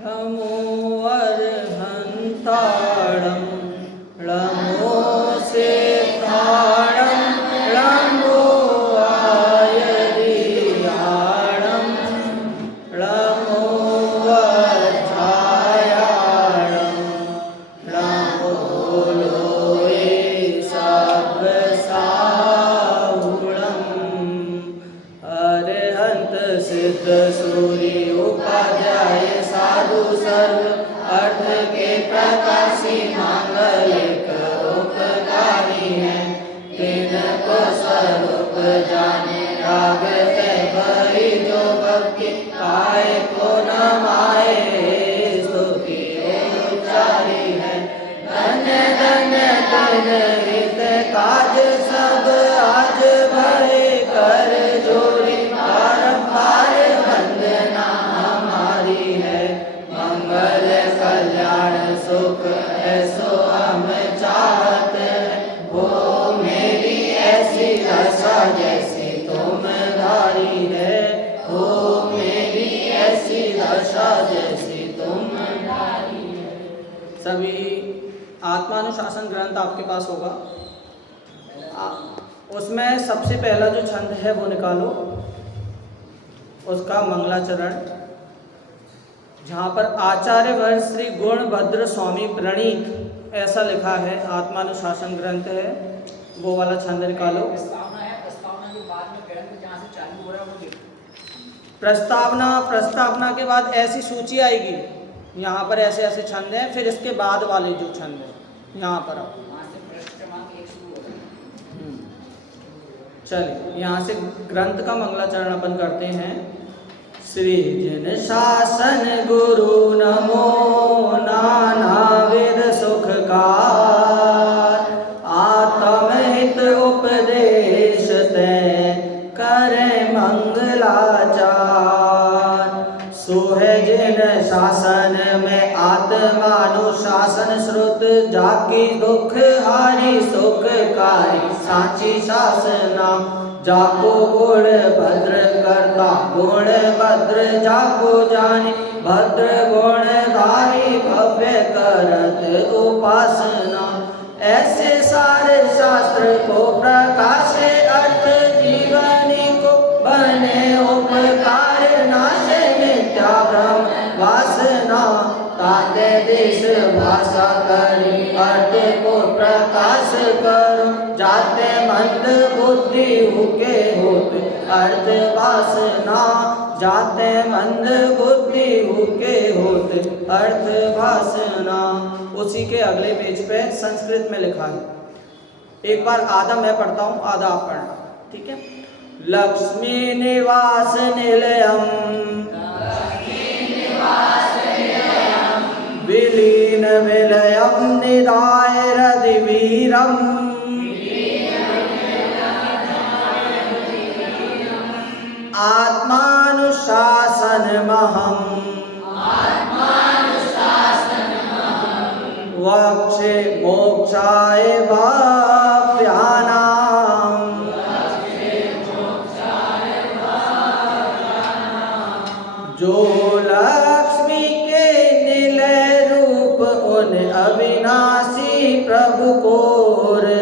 नमो अर्हन्ताणं नमो सिद्धाणं नमो आयर्याणं नमो वज्रायाणं नमो लोये सर्वसाहुणम् अरहंत सिद्ध सूर्य उपाध्याय साधु सर्व अर्थ के प्रकाशी मांगलिक उपकारी हैं। तिनको स्वरूप जाने राग ते भरी जो भक्ति पाए को न माए स्तुति उच्चारी है। धन्य धन्य दिन हित काज सब आज भरे कर जोड़ी बारंबार वंदना हमारी है। मंगल कल्याण सुख ऐसो हम चाहत हैं। वो मेरी ऐसी दशा जैसी तुम धारी है। वो मेरी ऐसी दशा जैसी तुम धारी है। सभी आत्मानुशासन ग्रंथ आपके पास होगा। उसमें सबसे पहला जो छंद है वो निकालो, उसका मंगलाचरण, जहाँ पर आचार्य वर्ण श्री गुणभद्र स्वामी प्रणीत ऐसा लिखा है, आत्मानुशासन ग्रंथ है, वो वाला छंद निकालो। प्रस्तावना के बाद ऐसी सूची आएगी, यहाँ पर ऐसे ऐसे छंद हैं, फिर इसके बाद वाले जो छंद हैं यहाँ पर आओ। चलिए यहाँ से ग्रंथ का मंगलाचरण अपन करते हैं। श्री जिन शासन गुरु नमो नानाविध सुखकार आत्महित उपदेश ते करे मंगलाचार। सोहे जिन शासन में आत्मानुशासन श्रुत जाकी दुख हारी सुखकारी साची शासना। जाको गुण भद्र करता गुण भद्र जाको जाने भद्र गुण धारी भव्य करत उपासना। ऐसे सारे शास्त्र को प्रकाशे अर्थ जीवनी को बने उपकार नाशे मिथ्या भ्रम वासना। ताते देश भाषा करी अर्थ को प्रकाश करो जाते मंद बुद्धि हुके होत अर्थ वासना। जाते मंद बुद्धि हुके होत अर्थ वासना। उसी के अगले पेज पे संस्कृत में लिखा है। एक बार आधा मैं पढ़ता हूँ, आधा आप पढ़ना, ठीक है। लक्ष्मी निवास निलयम विलीन विलयम निधाय रदिवीरम। आत्मानुशासन महम वक्षे मोक्षाय भाव्यानाम। जो लक्ष्मी के निलय रूप उन अविनाशी प्रभु को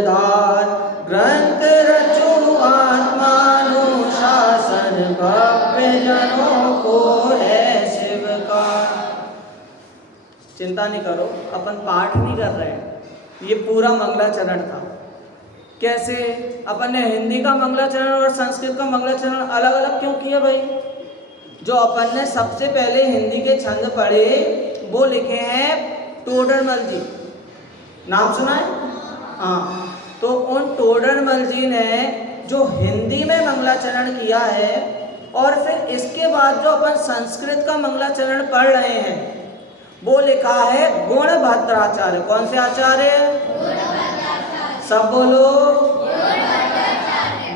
धार ग्रंथ रचो आत्मानुशासन भव्य जनों को है शिवकार। चिंता नहीं करो, अपन पाठ नहीं कर रहे हैं, ये पूरा मंगलाचरण था। कैसे अपन ने हिंदी का मंगलाचरण और संस्कृत का मंगलाचरण अलग अलग क्यों किया भाई? जो अपन ने सबसे पहले हिंदी के छंद पढ़े वो लिखे हैं टोडरमल जी, नाम सुना है? हाँ, तो उन टोडरमल जी ने जो हिंदी में मंगलाचरण किया है और फिर इसके बाद जो अपन संस्कृत का मंगलाचरण पढ़ रहे हैं वो लिखा है गुणभद्राचार्य। कौन से आचार्य? सब बोलो,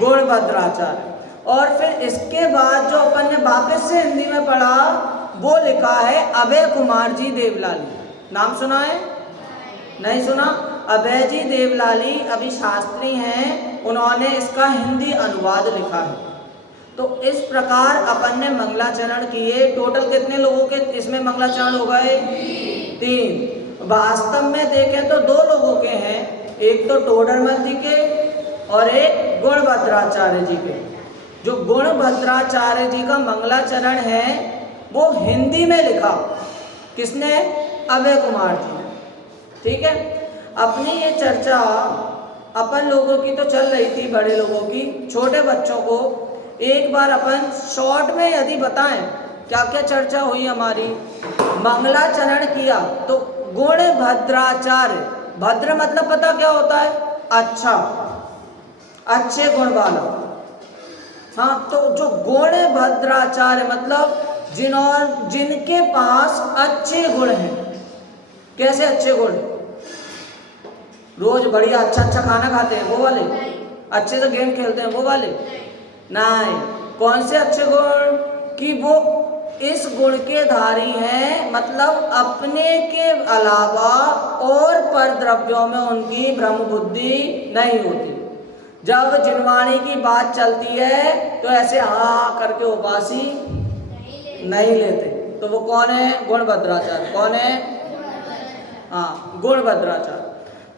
गुणभद्राचार्य। और फिर इसके बाद जो अपन ने वापस से हिंदी में पढ़ा वो लिखा है अभय कुमार जी देवलाली। नाम सुना है? नहीं सुना? अभय जी देवलाली अभी शास्त्री हैं, उन्होंने इसका हिंदी अनुवाद लिखा है। तो इस प्रकार अपन ने मंगलाचरण किए। टोटल कितने लोगों के इसमें मंगलाचरण हो गए? 3। वास्तव में देखें तो 2 लोगों के हैं, एक तो टोडरमल जी के और एक गुणभद्राचार्य जी के। जो गुणभद्राचार्य जी का मंगलाचरण है वो हिंदी में लिखा किसने? अभय कुमार जी ने। ठीक है, अपनी ये चर्चा अपन लोगों की तो चल रही थी, बड़े लोगों की। छोटे बच्चों को एक बार अपन शॉर्ट में यदि बताएं क्या क्या चर्चा हुई हमारी। मंगलाचरण किया तो गुणभद्राचार्य, भद्र मतलब पता क्या होता है? अच्छा, अच्छे गुण वाला। हाँ, तो जो गुणभद्राचार्य मतलब जिनके पास अच्छे गुण हैं। कैसे अच्छे गुण? रोज बढ़िया अच्छा खाना खाते हैं वो वाले? अच्छे से गेम खेलते हैं वो वाले? नहीं। कौन से अच्छे गुण? कि वो इस गुण के धारी हैं, मतलब अपने के अलावा और पर द्रव्यों में उनकी ब्रह्म बुद्धि नहीं होती। जब जिनवाणी की बात चलती है तो ऐसे हाँ करके उबासी नहीं लेते। तो वो कौन है? गुणभद्राचार्य। कौन है? हाँ, गुणभद्राचार्य।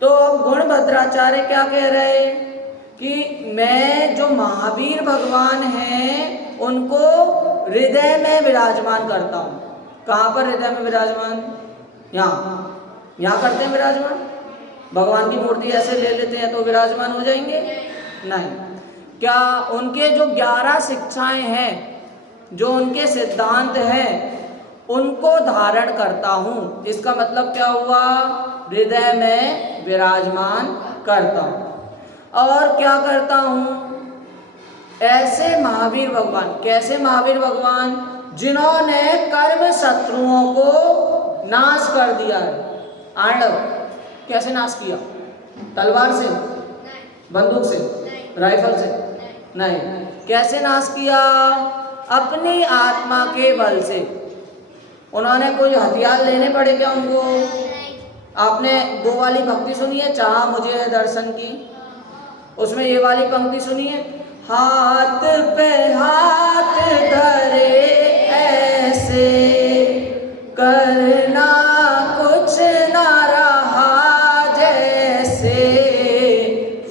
तो अब गुणभद्राचार्य क्या कह रहे हैं कि मैं जो महावीर भगवान हैं उनको हृदय में विराजमान करता हूँ। कहाँ पर हृदय में विराजमान? यहाँ करते हैं विराजमान। भगवान की मूर्ति ऐसे ले लेते हैं तो विराजमान हो जाएंगे? नहीं। क्या उनके जो 11 शिक्षाएं हैं, जो उनके सिद्धांत हैं, उनको धारण करता हूँ। इसका मतलब क्या हुआ? हृदय में विराजमान करता हूँ। और क्या करता हूँ? ऐसे महावीर भगवान। कैसे महावीर भगवान? जिन्होंने कर्म शत्रुओं को नाश कर दिया है। आंडव कैसे नाश किया? तलवार से? बंदूक से? राइफल से? नहीं। कैसे नाश किया? अपनी आत्मा के बल से। उन्होंने कोई हथियार लेने पड़े क्या उनको? आपने वो वाली भक्ति सुनी है, चाहा मुझे है दर्शन की? उसमें ये वाली पंक्ति सुनी है, हाथ पे हाथ धरे ऐसे करना कुछ ना रहा जैसे,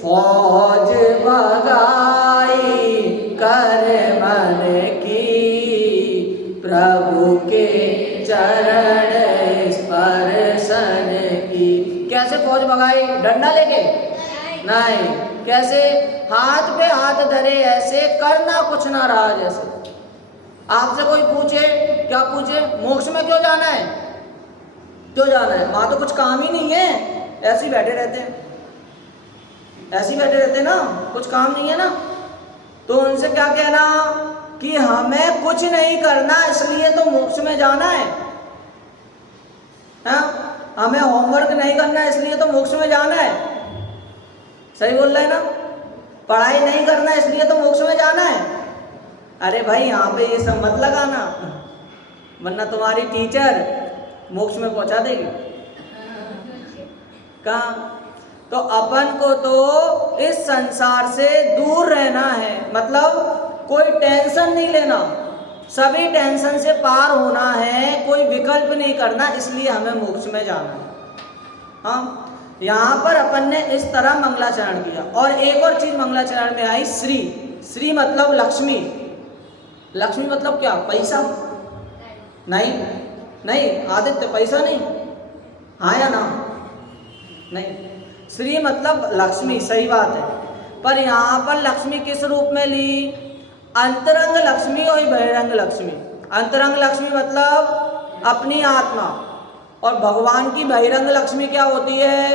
फौज भगाई कर मन की प्रभु के चरण स्पर्शन की। कैसे फौज भगाई? डंडा लेके? नहीं। कैसे? हाथ पे हाथ धरे ऐसे करना कुछ ना रहा जैसे। आपसे कोई पूछे, क्या पूछे? मोक्ष में क्यों जाना है? क्यों जाना है? वहां तो कुछ काम ही नहीं है, ऐसे ही बैठे रहते हैं, ऐसे ही बैठे रहते हैं ना, कुछ काम नहीं है ना। तो उनसे क्या कहना कि हमें कुछ नहीं करना इसलिए तो मोक्ष में जाना है, हाँ? हमें होमवर्क नहीं करना इसलिए तो मोक्ष में जाना है। सही बोल रहे हैं ना? पढ़ाई नहीं करना इसलिए तो मोक्ष में जाना है। अरे भाई यहाँ पे ये सब मत लगाना, वरना तुम्हारी टीचर मोक्ष में पहुंचा देगी। कहाँ? तो अपन को तो इस संसार से दूर रहना है, मतलब कोई टेंशन नहीं लेना, सभी टेंशन से पार होना है, कोई विकल्प नहीं करना, इसलिए हमें मोक्ष में जाना है। हाँ, यहाँ पर अपन ने इस तरह मंगलाचरण किया। और एक और चीज मंगलाचरण में आई, श्री। श्री मतलब लक्ष्मी। लक्ष्मी मतलब क्या? पैसा? नहीं नहीं आदित्य, पैसा नहीं, हाँ या ना? नहीं। श्री मतलब लक्ष्मी, सही बात है। पर यहाँ पर लक्ष्मी किस रूप में ली? अंतरंग लक्ष्मी और बहिरंग लक्ष्मी। अंतरंग लक्ष्मी मतलब अपनी आत्मा, और भगवान की बहिरंग लक्ष्मी क्या होती है?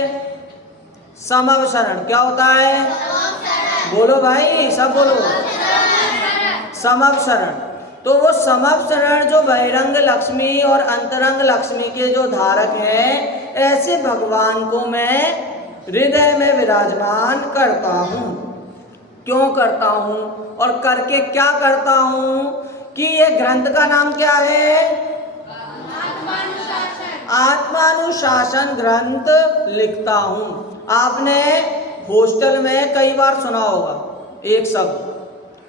समवशरण। क्या होता है? बोलो भाई, सब बोलो। समवशरण। तो वो समवशरण जो बहिरंग लक्ष्मी और अंतरंग लक्ष्मी के जो धारक हैं, ऐसे भगवान को मैं हृदय में विराजमान करता हूँ। क्यों करता हूँ और करके क्या करता हूँ? कि ये ग्रंथ का नाम क्या है? आत्मानुशासन ग्रंथ लिखता हूँ। आपने हॉस्टल में कई बार सुना होगा एक शब्द,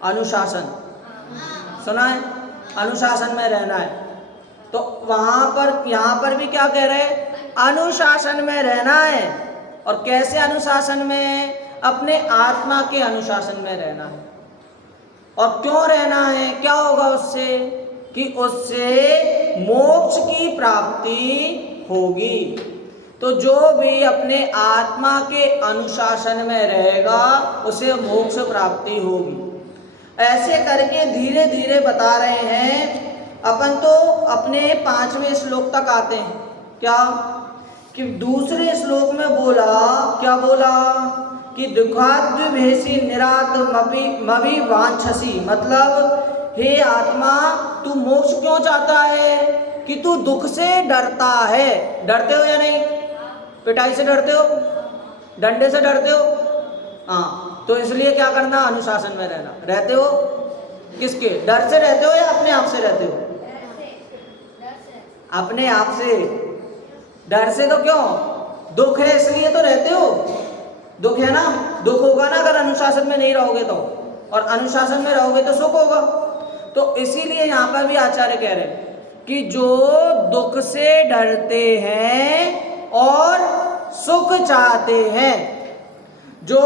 अनुशासन। सुना है? अनुशासन में रहना है। तो वहां पर यहाँ पर भी क्या कह रहे हैं? अनुशासन में रहना है। और कैसे अनुशासन में? अपने आत्मा के अनुशासन में रहना है। और क्यों रहना है? क्या होगा उससे? कि उससे मोक्ष की प्राप्ति होगी। तो जो भी अपने आत्मा के अनुशासन में रहेगा उसे मोक्ष प्राप्ति होगी। ऐसे करके धीरे धीरे बता रहे हैं। अपन तो अपने 5वें श्लोक तक आते हैं। क्या? कि दूसरे श्लोक में बोला, क्या बोला? कि दुखाद्विभेषी निरात मवि वांछसी, मतलब हे आत्मा तू मोक्ष क्यों चाहता है? कि तू दुख से डरता है। डरते हो या नहीं? पिटाई से डरते हो? डंडे से डरते हो? हाँ, तो इसलिए क्या करना? अनुशासन में रहना। रहते हो? किसके डर से रहते हो या अपने आप से रहते हो? अपने आप से। डर से तो क्यों? दुख है इसलिए तो रहते हो। दुख है ना? दुख होगा ना अगर अनुशासन में नहीं रहोगे तो, और अनुशासन में रहोगे तो सुख होगा। तो इसीलिए यहाँ पर भी आचार्य कह रहे हैं कि जो दुख से डरते हैं और सुख चाहते हैं, जो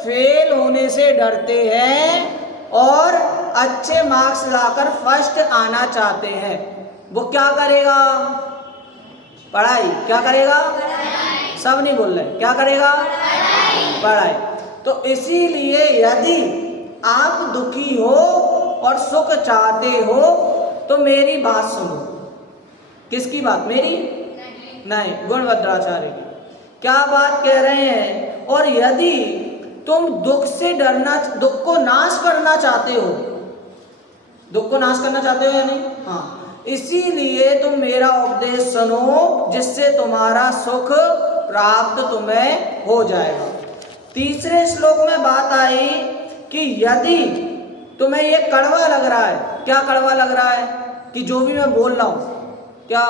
फेल होने से डरते हैं और अच्छे मार्क्स लाकर फर्स्ट आना चाहते हैं, वो क्या करेगा? पढ़ाई। क्या करेगा? सब नहीं बोल रहे। क्या करेगा? पढ़ाई। तो इसीलिए यदि आप दुखी हो और सुख चाहते हो तो मेरी बात सुनो। किसकी बात? मेरी नहीं, गुणभद्राचार्य की। क्या बात कह रहे हैं? और यदि तुम दुख से डरना, दुख को नाश करना चाहते हो, दुख को नाश करना चाहते हो या नहीं? हाँ, इसीलिए तुम मेरा उपदेश सुनो जिससे तुम्हारा सुख प्राप्त तुम्हें हो जाएगा। तीसरे श्लोक में बात आई कि यदि तुम्हें ये कड़वा लग रहा है, क्या कड़वा लग रहा है? कि जो भी मैं बोल रहा हूँ, क्या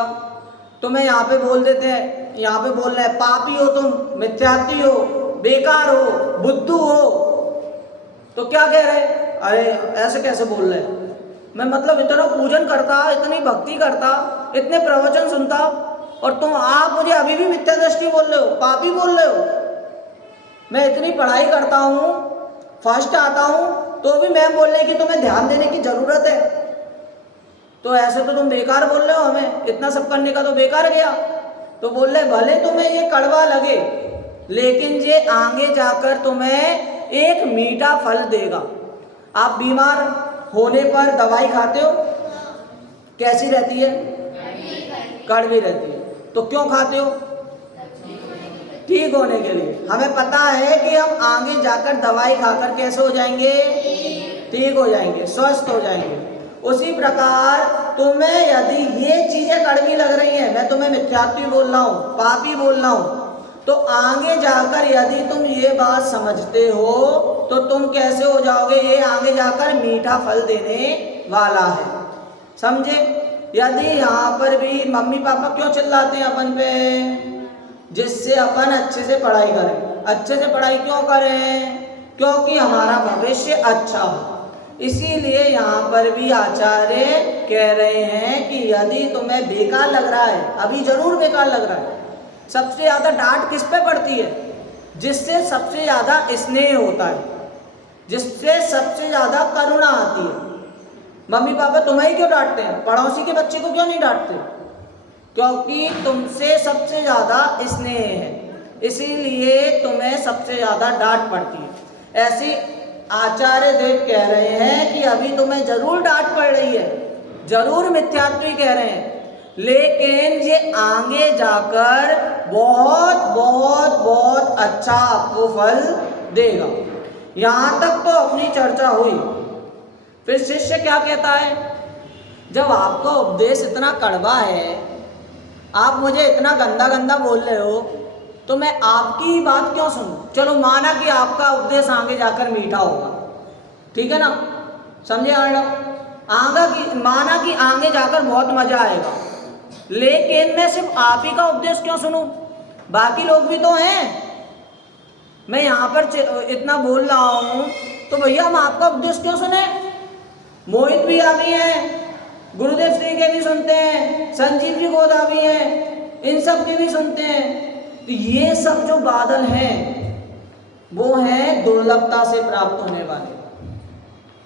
तुम्हें यहाँ पे बोल देते हैं, यहाँ पे बोल रहे हैं पापी हो तुम, मिथ्यार्थी हो, बेकार हो, बुद्धू हो, तो क्या कह रहे? अरे ऐसे कैसे बोल रहे? मैं मतलब इतना पूजन करता, इतनी भक्ति करता, इतने प्रवचन सुनता, और तुम आप मुझे अभी भी मिथ्या दृष्टि बोल रहे हो, पापी बोल रहे हो। मैं इतनी पढ़ाई करता हूँ, फर्स्ट आता हूँ, तो भी मैम बोल रहे कि तुम्हें ध्यान देने की जरूरत है। तो ऐसे तो तुम बेकार बोल रहे हो, हमें इतना सब करने का तो बेकार गया। तो बोल रहे भले तुम्हें ये कड़वा लगे, लेकिन ये आगे जाकर तुम्हें एक मीठा फल देगा। आप बीमार होने पर दवाई खाते हो, कैसी रहती है? कड़वी रहती है। तो क्यों खाते हो? ठीक होने के लिए। हमें पता है कि हम आगे जाकर दवाई खाकर कैसे हो जाएंगे? ठीक हो जाएंगे, स्वस्थ हो जाएंगे। उसी प्रकार तुम्हें यदि ये चीजें कड़वी लग रही हैं, मैं तुम्हें मिथ्यार्थी बोल रहा हूँ, पापी बोल रहा हूँ, तो आगे जाकर यदि तुम ये बात समझते हो तो तुम कैसे हो जाओगे? ये आगे जाकर मीठा फल देने वाला है। समझे? यदि यहाँ पर भी मम्मी पापा क्यों चिल्लाते हैं अपन पे? जिससे अपन अच्छे से पढ़ाई करें। अच्छे से पढ़ाई क्यों करें? क्योंकि हमारा भविष्य अच्छा हो। इसीलिए यहाँ पर भी आचार्य कह रहे हैं कि यदि तुम्हें बेकार लग रहा है, अभी जरूर बेकार लग रहा है। सबसे ज़्यादा डांट किस पे पड़ती है? जिससे सबसे ज़्यादा स्नेह होता है, जिससे सबसे ज़्यादा करुणा आती है। मम्मी पापा तुम्हें क्यों डांटते हैं? पड़ोसी के बच्चे को क्यों नहीं डांटते? क्योंकि तुमसे सबसे ज़्यादा स्नेह है, इसीलिए तुम्हें सबसे ज़्यादा डांट पड़ती है। ऐसी आचार्य देव कह रहे हैं कि अभी तुम्हें जरूर डांट पड़ रही है, जरूर मिथ्यात्व कह रहे हैं, लेकिन ये आगे जाकर बहुत बहुत बहुत अच्छा आपको फल देगा। यहाँ तक तो अपनी चर्चा हुई। फिर शिष्य क्या कहता है? जब आपका उपदेश इतना कड़वा है, आप मुझे इतना गंदा गंदा बोल रहे हो, तो मैं आपकी ही बात क्यों सुनूं? चलो माना कि आपका उपदेश आगे जाकर मीठा होगा, ठीक है ना? समझे मैडम? माना कि आगे जाकर बहुत मजा आएगा, लेकिन मैं सिर्फ आप ही का उपदेश क्यों सुनूं? बाकी लोग भी तो हैं। मैं यहाँ पर इतना बोल रहा हूँ, तो भैया हम आपका उपदेश क्यों सुने? मोहित भी अभी हैं, गुरुदेव श्री के भी सुनते हैं, संजीव जी गोदा भी हैं, इन सब के भी सुनते हैं। तो ये सब जो बादल हैं वो हैं दुर्लभता से प्राप्त होने वाले।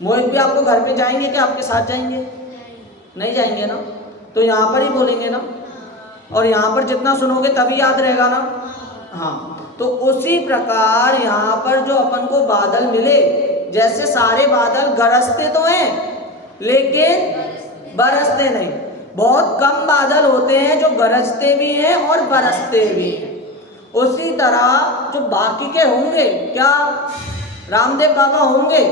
मोहित भी आपको घर पे जाएंगे क्या, आपके साथ जाएंगे? नहीं जाएंगे ना, तो यहाँ पर ही बोलेंगे ना, और यहाँ पर जितना सुनोगे तभी याद रहेगा ना। हाँ, तो उसी प्रकार यहाँ पर जो अपन को बादल मिले, जैसे सारे बादल गरजते तो हैं लेकिन बरसते नहीं। बहुत कम बादल होते हैं जो गरजते भी हैं और बरसते भी हैं। उसी तरह जो बाकी के होंगे, क्या रामदेव बाबा होंगे,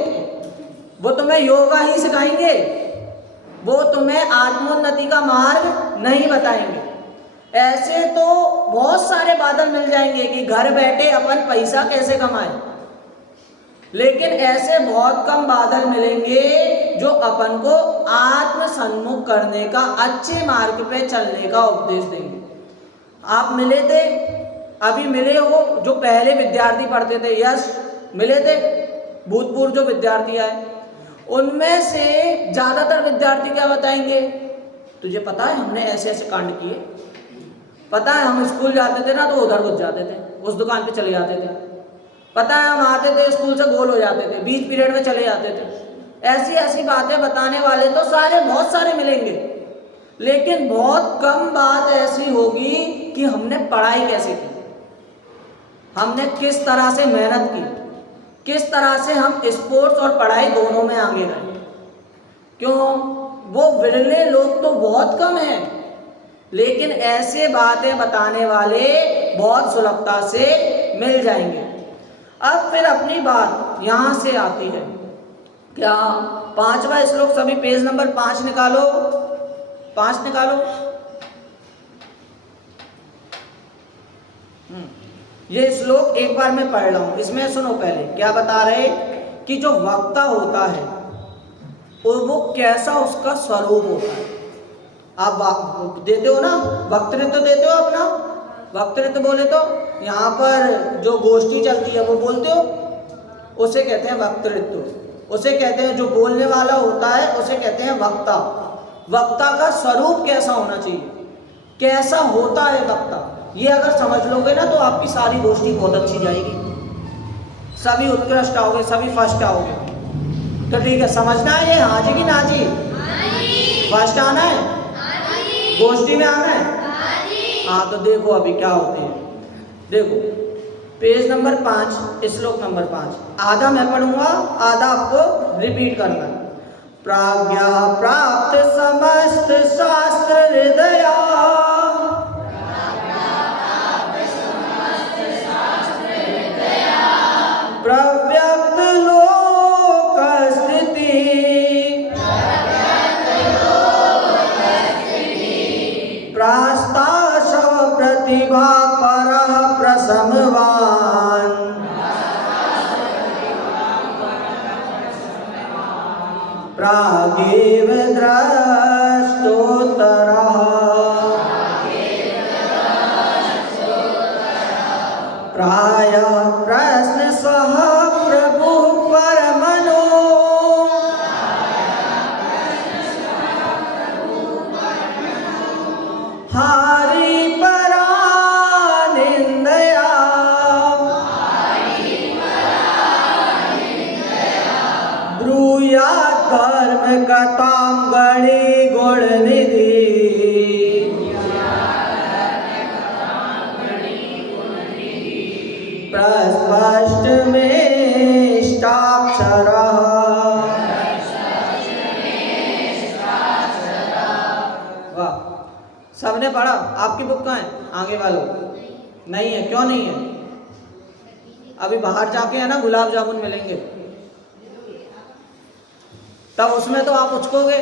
वो तुम्हें योगा ही सिखाएंगे, वो तुम्हें आत्मोन्नति का मार्ग नहीं बताएंगे। ऐसे तो बहुत सारे बादल मिल जाएंगे कि घर बैठे अपन पैसा कैसे कमाएं, लेकिन ऐसे बहुत कम बादल मिलेंगे जो अपन को आत्म सन्मुख करने का, अच्छे मार्ग पे चलने का उपदेश देंगे। आप मिले थे, अभी मिले हो, जो पहले विद्यार्थी पढ़ते थे, यश मिले थे, भूतपूर्व जो विद्यार्थी आए, उनमें से ज्यादातर विद्यार्थी क्या बताएंगे? तुझे पता है हमने ऐसे ऐसे कांड किए, पता है हम स्कूल जाते थे ना तो उधर घुस जाते थे, उस दुकान पे चले जाते थे, पता है हम आते थे स्कूल से गोल हो जाते थे, बीच पीरियड में चले जाते थे। ऐसी ऐसी बातें बताने वाले तो सारे बहुत सारे मिलेंगे, लेकिन बहुत कम बात ऐसी होगी कि हमने पढ़ाई कैसे की, हमने किस तरह से मेहनत की, किस तरह से हम स्पोर्ट्स और पढ़ाई दोनों में आगे गए। क्यों? वो विरले लोग तो बहुत कम हैं, लेकिन ऐसे बातें बताने वाले बहुत सुलभता से मिल जाएंगे। अब फिर अपनी बात यहां से आती है, क्या 5वां श्लोक, सभी पेज नंबर 5 निकालो, 5 निकालो। ये श्लोक एक बार मैं पढ़ रहा हूं, इसमें सुनो पहले क्या बता रहे कि जो वक्ता होता है और वो कैसा उसका स्वरूप होता है। आप देते हो ना, वक्तृत्व देते हो अपना, वक्तृत्व बोले तो यहाँ पर जो गोष्ठी चलती है वो बोलते हो, उसे कहते हैं वक्तृत्व, उसे कहते हैं जो बोलने वाला होता है उसे कहते हैं वक्ता। वक्ता का स्वरूप कैसा होना चाहिए, कैसा होता है वक्ता, ये अगर समझ लोगे ना तो आपकी सारी गोष्ठी बहुत अच्छी जाएगी, सभी उत्कृष्ट आओगे, सभी फर्स्ट आओगे। तो ठीक है, समझना है ये, हाँ जी कि ना जी? फर्स्ट आना है, गोष्ठी में आना है। हाँ, तो देखो अभी क्या होते हैं, देखो पेज नंबर 5 श्लोक नंबर 5, आधा मैं पढ़ूंगा, आधा आपको रिपीट करना है। प्राज्ञा प्राप्त समस्त शास्त्र हृदया, प्रव्यक्त लोक स्थिति, प्रास्ताश प्रतिभा परः प्रसमवान्, प्रागेव द्रष्टोत्तरः, प्रायः प्रश्न सह प्रभु परमनो, हारि परानिन्दया, ब्रूयात् कर्म कथां गणि गुणनिधि, प्रस्पष्ट मेष्टाक्षरः। वाह, सबने पढ़ा? आपकी बुक कहाँ है? आगे वालों नहीं है, क्यों नहीं है? अभी बाहर जाके है ना गुलाब जामुन मिलेंगे, तब उसमें तो आप उचकोगे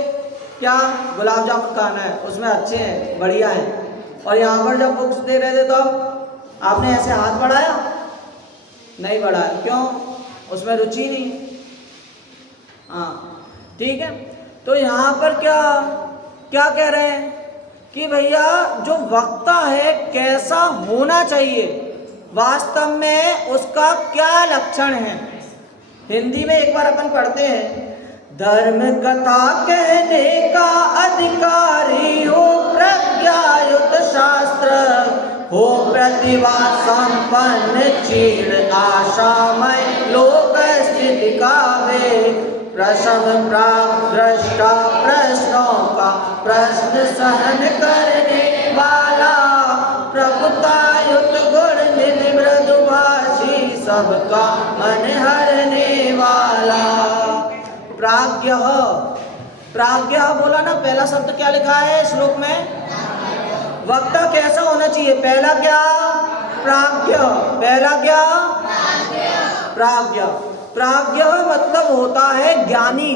क्या गुलाब जामुन खाना है, उसमें अच्छे हैं, बढ़िया हैं। और यहाँ पर जब बुक्स दे रहे थे तो आपने ऐसे हाथ बढ़ाया? नहीं बढ़ाया, क्यों? उसमें रुचि नहीं। हाँ ठीक है, तो यहाँ पर क्या क्या कह रहे हैं कि भैया जो वक्ता है कैसा होना चाहिए, वास्तव में उसका क्या लक्षण है। हिंदी में एक बार अपन पढ़ते हैं, धर्म कथा कहने का अधिकारी हो, प्रज्ञायुत शास्त्र हो, प्रतिभा संपन्न चीड़ आशामय लोक स्थिति का वे, प्रसव प्राप्त दृष्टा प्रश्नों का प्रश्न सहन करने वाला, प्रभुतायुत गुण निधि मृदुभाषी, सबका मन हरने वाला। प्राज्ञ, प्राज्ञ बोला ना, पहला शब्द क्या लिखा है श्लोक में? वक्ता कैसा होना चाहिए? पहला क्या? प्राज्ञ। पहला क्या? प्राज्ञ। प्राज्ञ मतलब होता है ज्ञानी।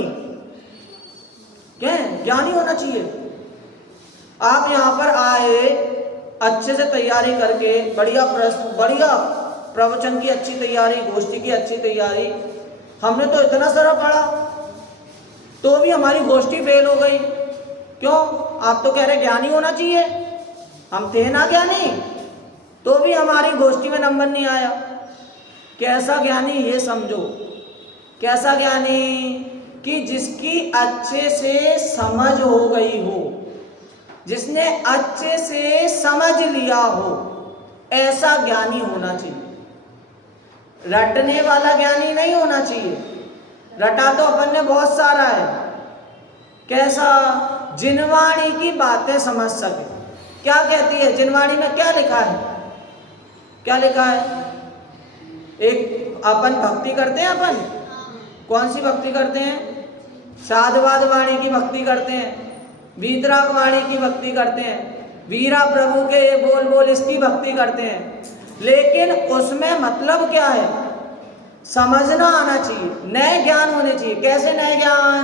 क्या? ज्ञानी होना चाहिए। आप यहाँ पर आए अच्छे से तैयारी करके, बढ़िया प्रश्न, बढ़िया प्रवचन की अच्छी तैयारी, गोष्ठी की अच्छी तैयारी, हमने तो इतना सारा पढ़ा तो भी हमारी गोष्ठी फेल हो गई। क्यों? आप तो कह रहे ज्ञानी होना चाहिए, हम थे ना ज्ञानी, तो भी हमारी गोष्ठी में नंबर नहीं आया। कैसा ज्ञानी? ये समझो, कैसा ज्ञानी? कि जिसकी अच्छे से समझ हो गई हो, जिसने अच्छे से समझ लिया हो, ऐसा ज्ञानी होना चाहिए। रटने वाला ज्ञानी नहीं होना चाहिए। रटा तो अपन ने बहुत सारा है। कैसा? जिनवाणी की बातें समझ सके। क्या कहती है जिनवाणी में? क्या लिखा है? क्या लिखा है? एक अपन भक्ति करते हैं। अपन कौन सी भक्ति करते हैं? साधुवाद वाणी की भक्ति करते हैं, वीतराग वाणी की भक्ति करते हैं, वीरा प्रभु के ये बोल बोल इसकी भक्ति करते हैं। लेकिन उसमें मतलब क्या है? समझना आना चाहिए, नए ज्ञान होने चाहिए। कैसे नए ज्ञान?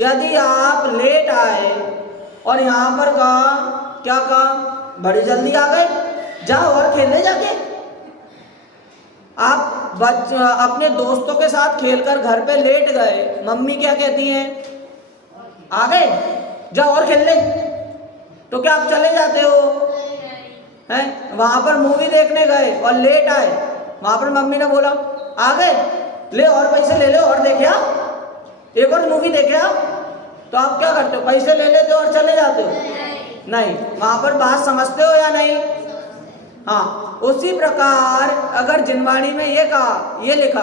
यदि आप लेट आए और यहाँ पर कहा, क्या कहा? बड़ी जल्दी आ गए, जाओ और खेलने जाके। आप अपने दोस्तों के साथ खेलकर घर पे लेट गए, मम्मी क्या कहती हैं? आ गए, जाओ और खेल ले। तो क्या आप चले जाते हो? हैं? वहां पर मूवी देखने गए और लेट आए, वहां पर मम्मी ने बोला आ गए, ले और पैसे ले लो और देखे आओ, एक और मूवी देखे आओ। तो आप क्या करते हो? पैसे ले लेते हो और चले जाते हो? नहीं। वहां पर बात समझते हो या नहीं? हाँ। उसी प्रकार अगर जिनवाणी में ये कहा, ये लिखा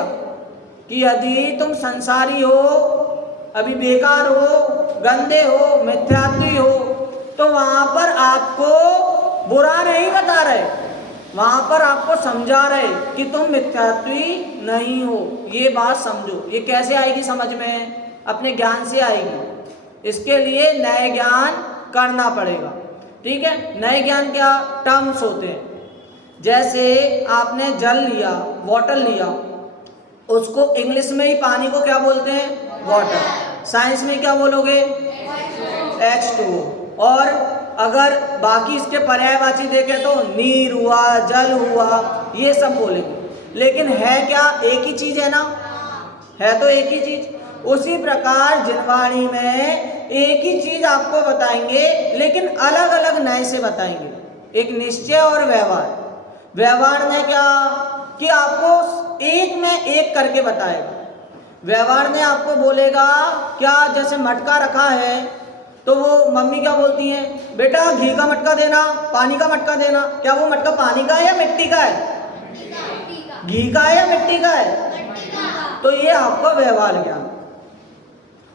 कि यदि तुम संसारी हो, अभी बेकार हो, गंदे हो, मिथ्यात्वी हो, तो वहां पर आपको बुरा नहीं बता रहे, वहां पर आपको समझा रहे कि तुम मिथ्यात्वी नहीं हो। ये बात समझो। ये कैसे आएगी समझ में? अपने ज्ञान से आएगी। इसके लिए नए ज्ञान करना पड़ेगा। ठीक है? नए ज्ञान क्या? टर्म्स होते हैं। जैसे आपने जल लिया, वाटर लिया, उसको इंग्लिश में ही पानी को क्या बोलते हैं? वाटर। साइंस में क्या बोलोगे? H2O। और अगर बाकी इसके पर्यायवाची देखें तो नीर हुआ, जल हुआ, ये सब बोलेंगे। लेकिन है क्या? एक ही चीज है ना? है तो एक ही चीज। उसी प्रकार जिनवाणी में एक ही चीज आपको बताएंगे, लेकिन अलग अलग नए से बताएंगे। एक निश्चय और व्यवहार। व्यवहार में क्या? कि आपको एक में एक करके बताएगा। व्यवहार में आपको बोलेगा क्या? जैसे मटका रखा है तो वो मम्मी क्या बोलती हैं? बेटा घी का मटका देना, पानी का मटका देना। क्या वो मटका पानी का है या मिट्टी का है? घी का है या मिट्टी का है? तो ये आपका व्यवहार ज्ञान।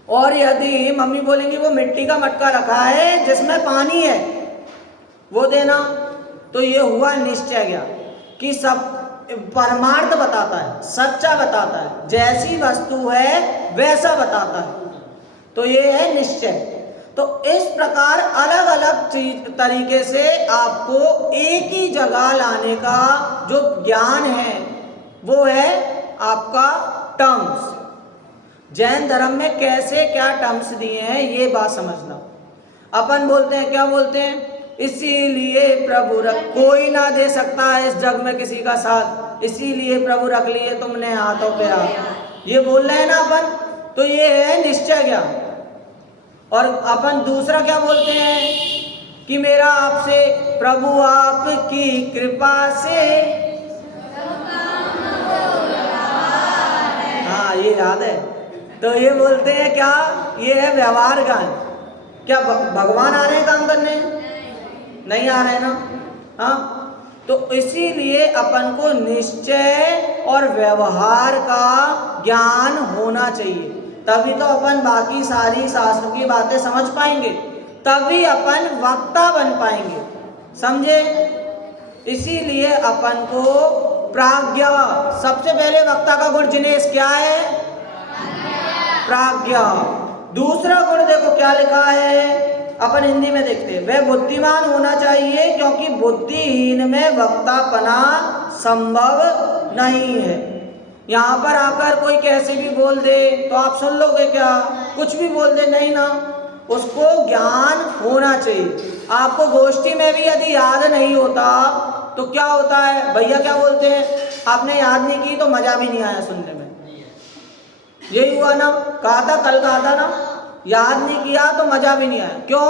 और यदि मम्मी बोलेंगी वो मिट्टी का मटका रखा है जिसमें पानी है, वो देना, तो ये हुआ निश्चय ज्ञान कि सब परमार्थ बताता है, सच्चा बताता है, जैसी वस्तु है वैसा बताता है। तो ये है निश्चय। तो इस प्रकार अलग अलग तरीके से आपको एक ही जगह लाने का जो ज्ञान है वो है आपका टर्म्स। जैन धर्म में कैसे क्या टर्म्स दिए हैं ये बात समझना। अपन बोलते हैं, क्या बोलते हैं? इसीलिए प्रभु रख, कोई ना दे सकता है इस जग में किसी का साथ, इसीलिए प्रभु रख लिए तुमने हाथों पे हाथ। ये बोल रहे हैं ना अपन। तो ये है निश्चय ज्ञान। और अपन दूसरा क्या बोलते हैं कि मेरा आपसे प्रभु आपकी कृपा से, हाँ ये याद है, तो ये बोलते हैं क्या, ये है व्यवहार ज्ञान। क्या भगवान आ रहे हैं काम करने? नहीं आ रहे ना। हाँ, तो इसीलिए अपन को निश्चय और व्यवहार का ज्ञान होना चाहिए, तभी तो अपन बाकी सारी शास्त्र की बातें समझ पाएंगे, तभी अपन वक्ता बन पाएंगे, समझे। इसीलिए अपन को प्राज्ञा, सबसे पहले वक्ता का गुण जिनेश क्या है? प्राज्ञा। दूसरा गुण देखो क्या लिखा है, अपन हिंदी में देखते हैं, वह बुद्धिमान होना चाहिए क्योंकि बुद्धिहीन में वक्तापना संभव नहीं है। यहाँ पर आकर कोई कैसे भी बोल दे तो आप सुन लोगे क्या? कुछ भी बोल दे नहीं ना, उसको ज्ञान होना चाहिए। आपको गोष्ठी में भी यदि याद नहीं होता तो क्या होता है, भैया क्या बोलते हैं, आपने याद नहीं की तो मजा भी नहीं आया सुनने में। यही हुआ ना, कहा था कल, कहा था ना, याद नहीं किया तो मजा भी नहीं आया। क्यों?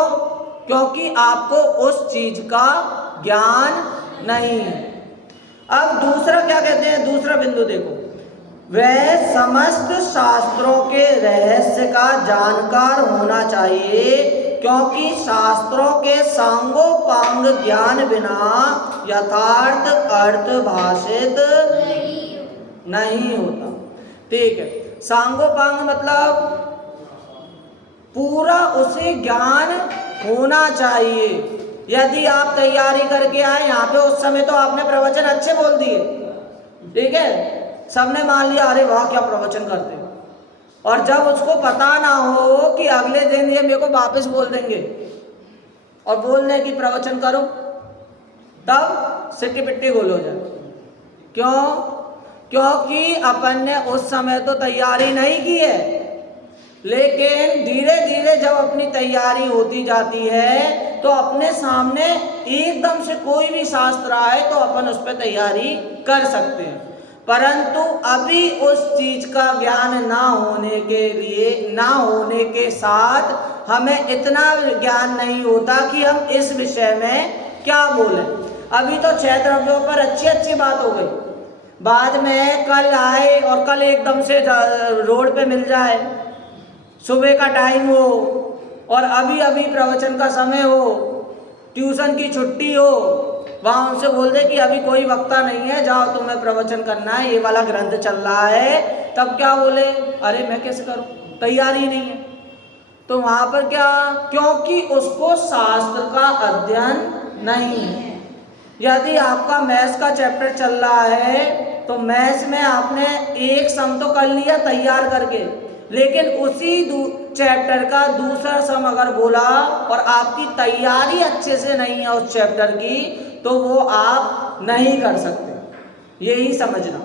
क्योंकि आपको उस चीज का ज्ञान नहीं है। अब दूसरा क्या कहते हैं, दूसरा बिंदु देखो, वह समस्त शास्त्रों के रहस्य का जानकार होना चाहिए क्योंकि शास्त्रों के सांगोपांग ज्ञान बिना यथार्थ अर्थ भाषित नहीं होता। ठीक है, सांगोपांग मतलब पूरा उसे ज्ञान होना चाहिए। यदि आप तैयारी करके आए यहाँ पे, उस समय तो आपने प्रवचन अच्छे बोल दिए, ठीक है, सबने मान लिया अरे वाह क्या प्रवचन करते हैं, और जब उसको पता ना हो कि अगले दिन ये मेरे को वापस बोल देंगे और बोल दें कि प्रवचन करो, तब सिट्टी पिट्टी गोल हो जाए। क्यों? क्योंकि अपन ने उस समय तो तैयारी नहीं की है, लेकिन धीरे धीरे जब अपनी तैयारी होती जाती है तो अपने सामने एकदम से कोई भी शास्त्र आए तो अपन उस पर तैयारी कर सकते हैं। परंतु अभी उस चीज का ज्ञान ना होने के लिए, ना होने के साथ हमें इतना ज्ञान नहीं होता कि हम इस विषय में क्या बोलें। अभी तो 6 द्रव्यों पर अच्छी अच्छी बात हो गई, बाद में कल आए और कल एकदम से रोड पे मिल जाए, सुबह का टाइम हो और अभी अभी प्रवचन का समय हो, ट्यूशन की छुट्टी हो, वहाँ उनसे बोल दे कि अभी कोई वक्ता नहीं है, जाओ तुम्हें प्रवचन करना है, ये वाला ग्रंथ चल रहा है, तब क्या बोले, अरे मैं कैसे करूँ, तैयारी नहीं है। तो वहाँ पर क्या, क्योंकि उसको शास्त्र का अध्ययन नहीं है। यदि आपका मैथ्स का चैप्टर चल रहा है तो मैथ्स में आपने एक सम तो कर लिया तैयार करके, लेकिन उसी चैप्टर का दूसरा सम अगर बोला और आपकी तैयारी अच्छे से नहीं है उस चैप्टर की, तो वो आप नहीं कर सकते, यही समझना।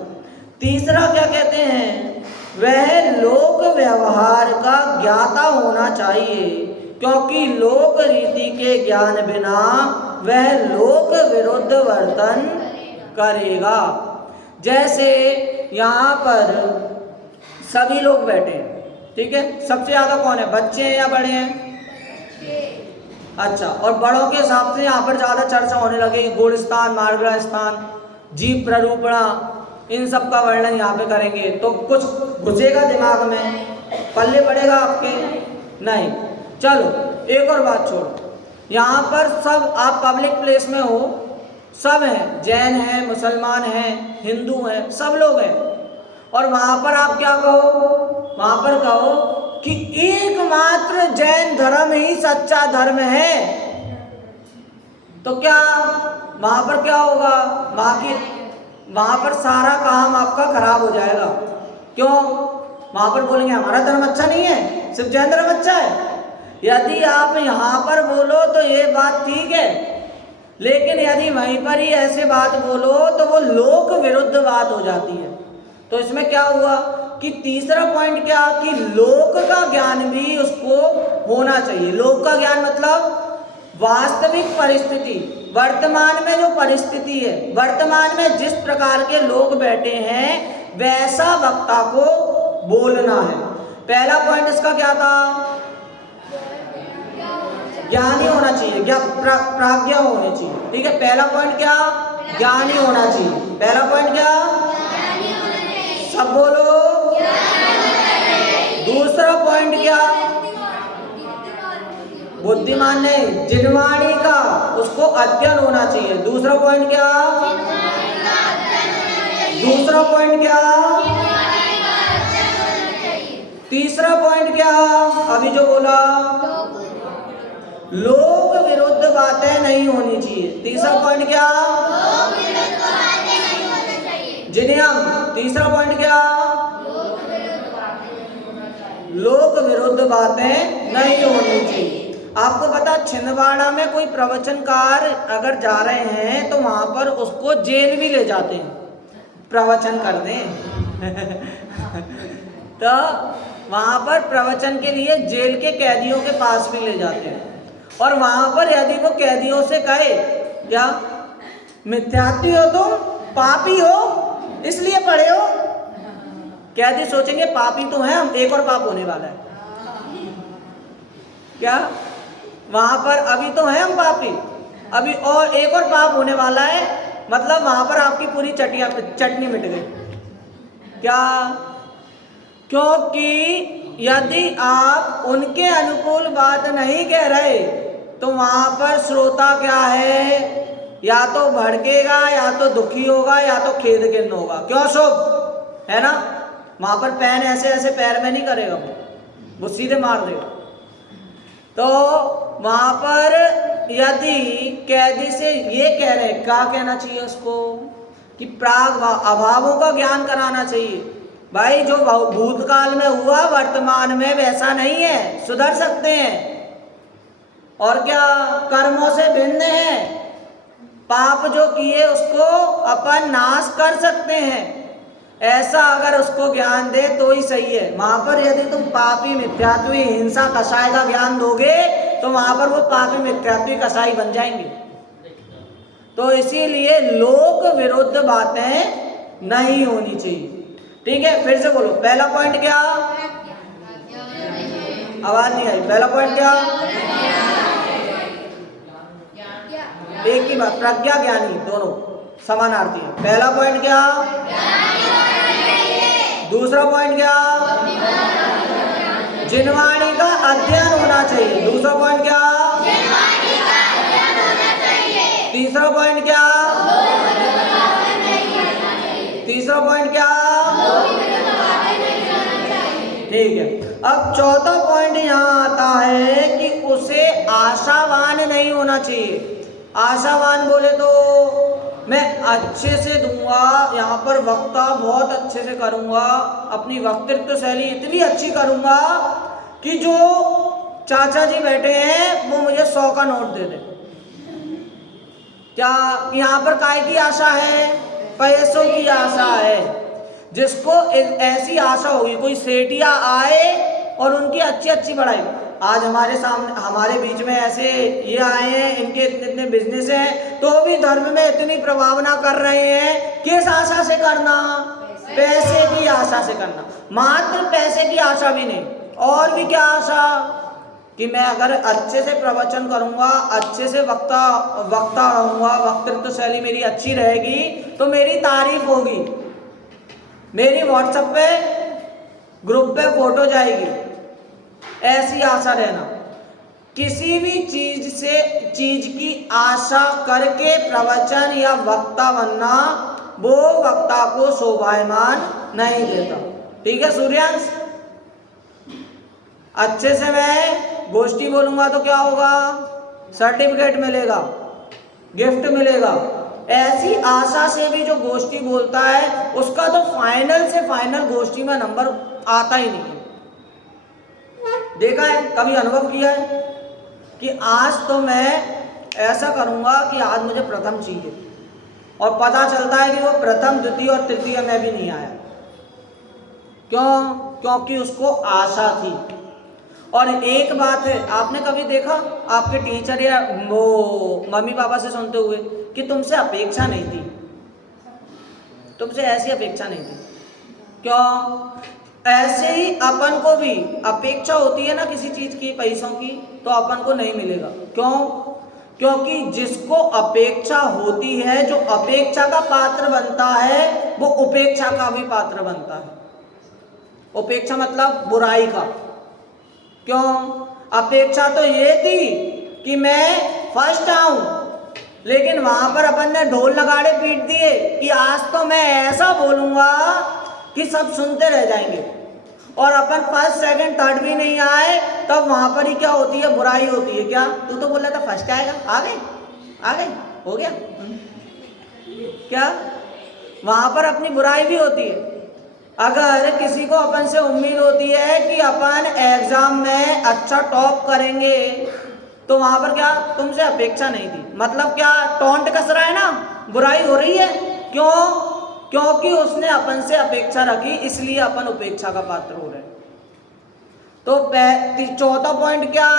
तीसरा क्या कहते हैं, वह लोक व्यवहार का ज्ञाता होना चाहिए क्योंकि लोक रीति के ज्ञान बिना वह लोक विरुद्ध वर्तन करेगा। जैसे यहाँ पर सभी लोग बैठे हैं, ठीक है, सबसे ज्यादा कौन है, बच्चे हैं या बड़े हैं? अच्छा, और बड़ों के हिसाब से यहाँ पर ज्यादा चर्चा होने लगी, गुण स्थान, मार्ग स्थान, जीव प्ररूपणा, इन सब का वर्णन यहाँ पे करेंगे तो कुछ घुसेगा दिमाग में, पल्ले पड़ेगा आपके नहीं। चलो एक और बात छोड़ो, यहाँ पर सब आप पब्लिक प्लेस में हो, सब हैं, जैन हैं, मुसलमान हैं, हिंदू हैं, सब लोग हैं, और वहाँ पर आप क्या कहो, वहाँ पर कहो कि एकमात्र जैन धर्म ही सच्चा धर्म है, तो क्या वहाँ पर क्या होगा, वहाँ पर सारा काम आपका खराब हो जाएगा। क्यों? वहाँ पर बोलेंगे हमारा धर्म अच्छा नहीं है, सिर्फ जैन धर्म अच्छा है। यदि आप यहाँ पर बोलो तो ये बात ठीक है, लेकिन यदि वहीं पर ही ऐसे बात बोलो तो वो लोक विरुद्ध बात हो जाती है। तो इसमें क्या हुआ कि तीसरा पॉइंट क्या, कि लोक का ज्ञान भी उसको होना चाहिए। लोक का ज्ञान मतलब वास्तविक परिस्थिति, वर्तमान में जो परिस्थिति है, वर्तमान में जिस प्रकार के लोग बैठे हैं वैसा वक्ता को बोलना है। पहला पॉइंट इसका क्या था, ज्ञानी होना चाहिए, प्राज्ञा होनी चाहिए, ठीक है। पहला पॉइंट क्या, ज्ञानी होना चाहिए। पहला पॉइंट क्या, सब बोलो। दूसरा पॉइंट क्या, बुद्धिमान नहीं, जिनवाणी का उसको अध्ययन होना चाहिए। दूसरा पॉइंट क्या, दूसरा पॉइंट क्या, तीसरा पॉइंट क्या, अभी जो बोला, लोक विरुद्ध बातें नहीं होनी चाहिए। तीसरा पॉइंट क्या, जिनियम। तीसरा पॉइंट क्या, लोक विरुद्ध बातें नहीं होनी चाहिए। आपको पता, छिंदवाड़ा में कोई प्रवचनकार अगर जा रहे हैं तो वहां पर उसको जेल भी ले जाते हैं प्रवचन करने। तो वहां पर प्रवचन के लिए जेल के कैदियों के पास भी ले जाते हैं, और वहां पर यदि वो कैदियों से कहे क्या मिथ्यात्वी हो तुम, पापी हो इसलिए पढ़े हो, कैदी सोचेंगे पापी तो हैं हम, एक और पाप होने वाला है क्या, वहां पर अभी तो है हम पापी, अभी और एक और पाप होने वाला है, मतलब वहां पर आपकी पूरी चटनी मिट गई क्या। क्योंकि यदि आप उनके अनुकूल बात नहीं कह रहे तो वहां पर श्रोता क्या है, या तो भड़केगा, या तो दुखी होगा, या तो खेदकीर्ण होगा। क्यों शुभ है ना, वहां पर पेन ऐसे ऐसे पैर में नहीं करेगा, वो सीधे मार देगा। तो वहां पर यदि कैदी से ये कह रहे, क्या कहना चाहिए उसको कि प्राग अभावों का ज्ञान कराना चाहिए। भाई जो भूतकाल में हुआ वर्तमान में वैसा नहीं है, सुधर सकते हैं, और क्या कर्मों से भिन्न है, पाप जो किए उसको अपन नाश कर सकते हैं, ऐसा अगर उसको ज्ञान दे तो ही सही है। वहां पर यदि तुम पापी मिथ्यात्वी हिंसा कसाई का ज्ञान दोगे तो वहां पर वो पापी मिथ्यात्वी कसाई बन जाएंगे। तो इसीलिए लोक विरुद्ध बातें नहीं होनी चाहिए। ठीक है, फिर से बोलो, पहला पॉइंट क्या, आवाज नहीं आई, पहला पॉइंट क्या, एक ही बात, प्रज्ञा ज्ञानी दोनों समानार्थी है। पहला पॉइंट क्या, दूसरा पॉइंट क्या, जिनवाणी का अध्ययन होना चाहिए। दूसरा पॉइंट क्या, तीसरा पॉइंट क्या, तीसरा पॉइंट क्या, ठीक है। अब चौथा पॉइंट यहाँ आता है कि उसे आशावान नहीं होना चाहिए। आशावान बोले तो मैं अच्छे से दूंगा, यहाँ पर वक्ता बहुत अच्छे से करूंगा, अपनी वक्तृत्व शैली इतनी अच्छी करूंगा कि जो चाचा जी बैठे हैं वो मुझे 100 का नोट दे दे। क्या यहाँ पर काय की आशा है, पैसों की आशा है। जिसको ऐसी आशा होगी, कोई सेठिया आए और उनकी अच्छी अच्छी बढ़ाई। आज हमारे सामने, हमारे बीच में ऐसे ये आए हैं, इनके इतने इतने बिजनेस हैं, तो भी धर्म में इतनी प्रभावना कर रहे हैं। किस आशा से करना, पैसे की आशा से करना, मात्र पैसे की आशा भी नहीं, और भी क्या आशा कि मैं अगर अच्छे से प्रवचन करूंगा, अच्छे से वक्ता रहूंगा, वक्तृत्व शैली मेरी अच्छी रहेगी तो मेरी तारीफ होगी, मेरी व्हाट्सएप पे ग्रुप पे फोटो जाएगी, ऐसी आशा रहना। किसी भी चीज की आशा करके प्रवचन या वक्ता बनना वो वक्ता को शोभायमान नहीं देता। ठीक है सूर्यांश, अच्छे से मैं गोष्ठी बोलूंगा तो क्या होगा, सर्टिफिकेट मिलेगा, गिफ्ट मिलेगा। ऐसी आशा से भी जो गोष्ठी बोलता है उसका तो फाइनल से फाइनल गोष्ठी में नंबर आता ही नहीं है। देखा है, कभी अनुभव किया है कि आज तो मैं ऐसा करूंगा कि आज मुझे प्रथम चाहिए, और पता चलता है कि वो प्रथम, द्वितीय और तृतीय में भी नहीं आया। क्यों? क्योंकि उसको आशा थी। और एक बात है, आपने कभी देखा आपके टीचर या वो मम्मी पापा से सुनते हुए कि तुमसे अपेक्षा नहीं थी, तुमसे ऐसी अपेक्षा नहीं थी। क्यों? ऐसे ही अपन को भी अपेक्षा होती है ना किसी चीज की, पैसों की, तो अपन को नहीं मिलेगा। क्यों? क्योंकि जिसको अपेक्षा होती है, जो अपेक्षा का पात्र बनता है वो उपेक्षा का भी पात्र बनता है। उपेक्षा मतलब बुराई का। क्यों? अपेक्षा तो ये थी कि मैं फर्स्ट आऊं, लेकिन वहां पर अपन ने ढोल नगाड़े पीट दिए कि आज तो मैं ऐसा बोलूंगा कि सब सुनते रह जाएंगे, और अपन फर्स्ट सेकंड थर्ड भी नहीं आए, तब वहां पर ही क्या होती है? बुराई होती है। क्या तू तो बोल रहा था फर्स्ट आएगा, आ गए हो गया क्या? वहां पर अपनी बुराई भी होती है। अगर किसी को अपन से उम्मीद होती है कि अपन एग्जाम में अच्छा टॉप करेंगे, तो वहां पर क्या तुमसे अपेक्षा नहीं थी, मतलब क्या टॉन्ट कस रहा है ना, बुराई हो रही है। क्यों? क्योंकि उसने अपन से अपेक्षा रखी, इसलिए अपन उपेक्षा का पात्र हो रहे। तो चौथा पॉइंट क्या?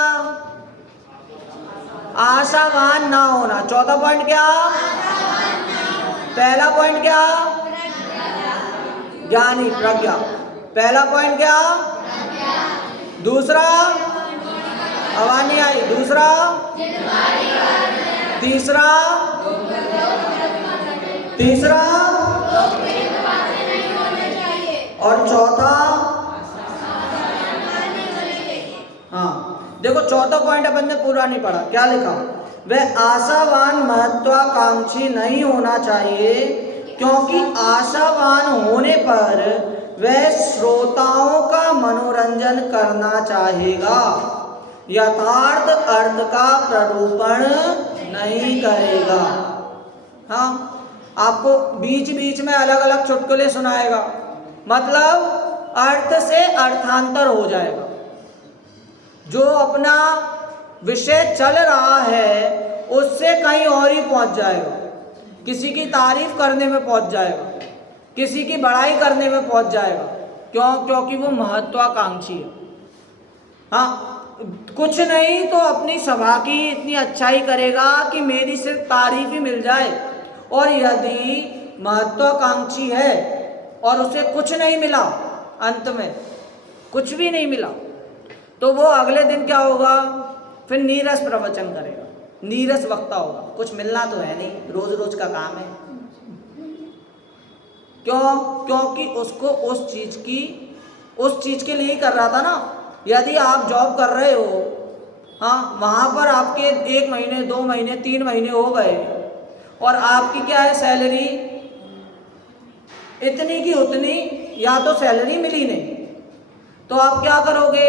आशावान ना होना। चौथा पॉइंट क्या? पहला पॉइंट क्या? ज्ञानी प्रज्ञा। पहला पॉइंट क्या? दूसरा आवाज नहीं आई। दूसरा, तीसरा और चौथा। हाँ देखो, चौथा पॉइंट अपन ने पूरा नहीं पढ़ा। क्या लिखा? वह आशावान महत्वाकांक्षी नहीं होना चाहिए, क्योंकि आशावान होने पर वह श्रोताओं का मनोरंजन करना चाहेगा, यथार्थ अर्थ का प्ररूपण नहीं करेगा। हाँ, आपको बीच बीच में अलग अलग चुटकुले सुनाएगा, मतलब अर्थ से अर्थांतर हो जाएगा। जो अपना विषय चल रहा है उससे कहीं और ही पहुंच जाएगा, किसी की तारीफ करने में पहुंच जाएगा, किसी की बड़ाई करने में पहुंच जाएगा। क्यों? क्योंकि वो महत्वाकांक्षी है। हाँ, कुछ नहीं तो अपनी सभा की इतनी अच्छाई करेगा कि मेरी सिर्फ तारीफ ही मिल जाए। और यदि महत्वाकांक्षी है और उसे कुछ नहीं मिला, अंत में कुछ भी नहीं मिला, तो वो अगले दिन क्या होगा? फिर नीरस प्रवचन करेगा, नीरस वक्ता होगा। कुछ मिलना तो है नहीं, रोज रोज का काम है। क्यों? क्योंकि उसको उस चीज के लिए ही कर रहा था ना। यदि आप जॉब कर रहे हो, हाँ, वहां पर आपके 1 महीने 2 महीने 3 महीने हो गए और आपकी क्या है सैलरी इतनी की उतनी, या तो सैलरी मिली नहीं, तो आप क्या करोगे?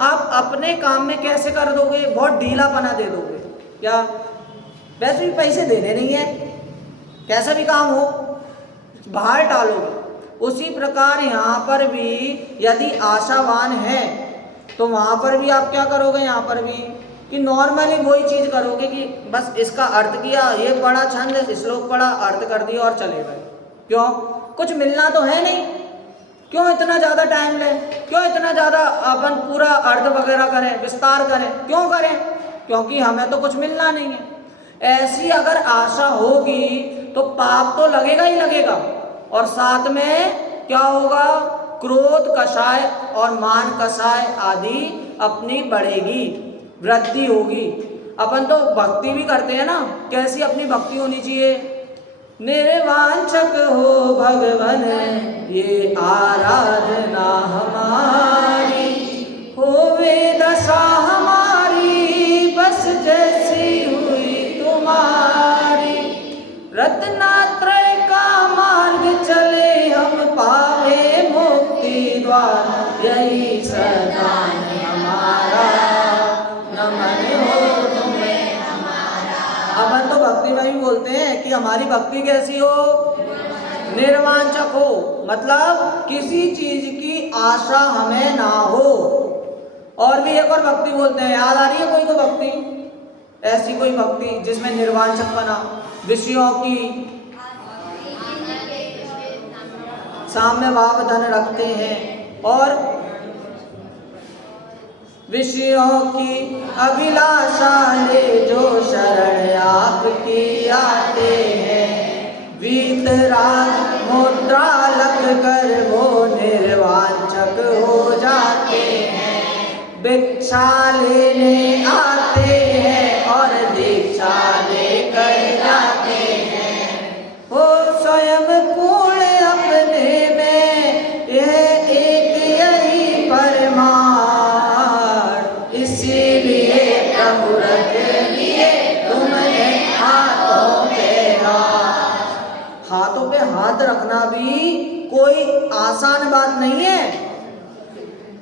आप अपने काम में कैसे कर दोगे? बहुत ढीलापना दे दोगे। क्या? वैसे भी पैसे देने नहीं है, कैसा भी काम हो बाहर टालोगे। उसी प्रकार यहाँ पर भी यदि आशावान है तो वहाँ पर भी आप क्या करोगे? यहाँ पर भी कि नॉर्मली वही चीज़ करोगे कि बस इसका अर्थ किया, ये पढ़ा, छंद श्लोक पढ़ा, अर्थ कर दिया और चले गए। क्यों? कुछ मिलना तो है नहीं। क्यों इतना ज़्यादा टाइम लें? क्यों इतना ज़्यादा अपन पूरा अर्थ वगैरह करें, विस्तार करें? क्यों करें? क्योंकि हमें तो कुछ मिलना नहीं है। ऐसी अगर आशा होगी तो पाप तो लगेगा ही लगेगा, और साथ में क्या होगा? क्रोध कषाय और मान कषाय आदि अपनी बढ़ेगी, वृद्धि होगी। अपन तो भक्ति भी करते हैं ना, कैसी अपनी भक्ति होनी चाहिए? निर्वांछक हो भगवन ये आराधना हमारी, होवे दशा हमारी बस जैसी हुई तुम्हारी। रत्नात्रय का मार्ग चले हम, पावे मुक्ति द्वार यही सरदान हमारा। नमन हो तुम्हें हमारा। अपन तो भक्ति में भी बोलते हैं कि हमारी भक्ति कैसी हो? निर्वांछक हो, मतलब किसी चीज की आशा हमें ना हो। और भी एक और भक्ति बोलते हैं, याद आ रही है कोई को भक्ति? ऐसी कोई भक्ति जिसमें निर्वांछक बना, विषयों की साम्य भाव धन रखते हैं और विषयों की अभिलाषा ले जो शरण आपकी आते हैं। वीतराग मुद्रा लग कर वो निर्वांछक हो जाते हैं। भिक्षा लेने आते हैं और दीक्षा लेकर जाते हैं। वो स्वयं पूर्ण अपने में यह एक याद रखना भी कोई आसान बात नहीं है।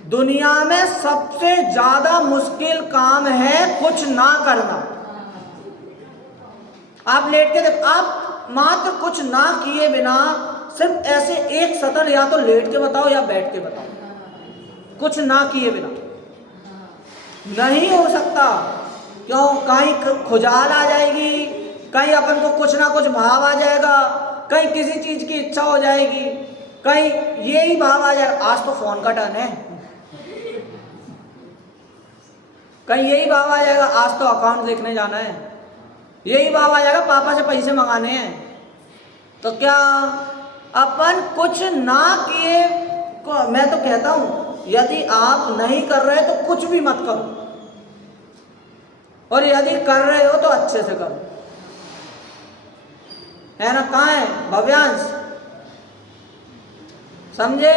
दुनिया में सबसे ज्यादा मुश्किल काम है कुछ ना करना। आप लेट के देख, आप मात्र कुछ ना किए बिना सिर्फ ऐसे एक सतर या तो लेट के बताओ या बैठ के बताओ, कुछ ना किए बिना नहीं हो सकता। क्यों? कहीं खुजाल आ जाएगी, कहीं अपन को कुछ ना कुछ भाव आ जाएगा, कहीं किसी चीज की इच्छा हो जाएगी, कहीं यही भाव आ जाएगा, आज तो फोन का टर्न है, कहीं यही भाव आ जाएगा, आज तो अकाउंट देखने जाना है, यही भाव आ जाएगा, पापा से पैसे मंगाने हैं। तो क्या अपन कुछ ना किए, मैं तो कहता हूं यदि आप नहीं कर रहे तो कुछ भी मत करो, और यदि कर रहे हो तो अच्छे से करो, है ना? कहाँ है भव्यांश? समझे?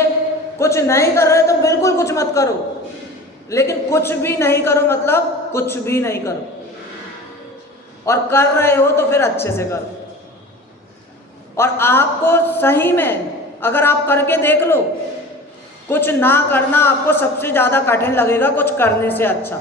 कुछ नहीं कर रहे तो बिल्कुल कुछ मत करो, लेकिन कुछ भी नहीं करो मतलब कुछ भी नहीं करो, और कर रहे हो तो फिर अच्छे से करो। और आपको सही में अगर आप करके देख लो, कुछ ना करना आपको सबसे ज्यादा कठिन लगेगा कुछ करने से अच्छा।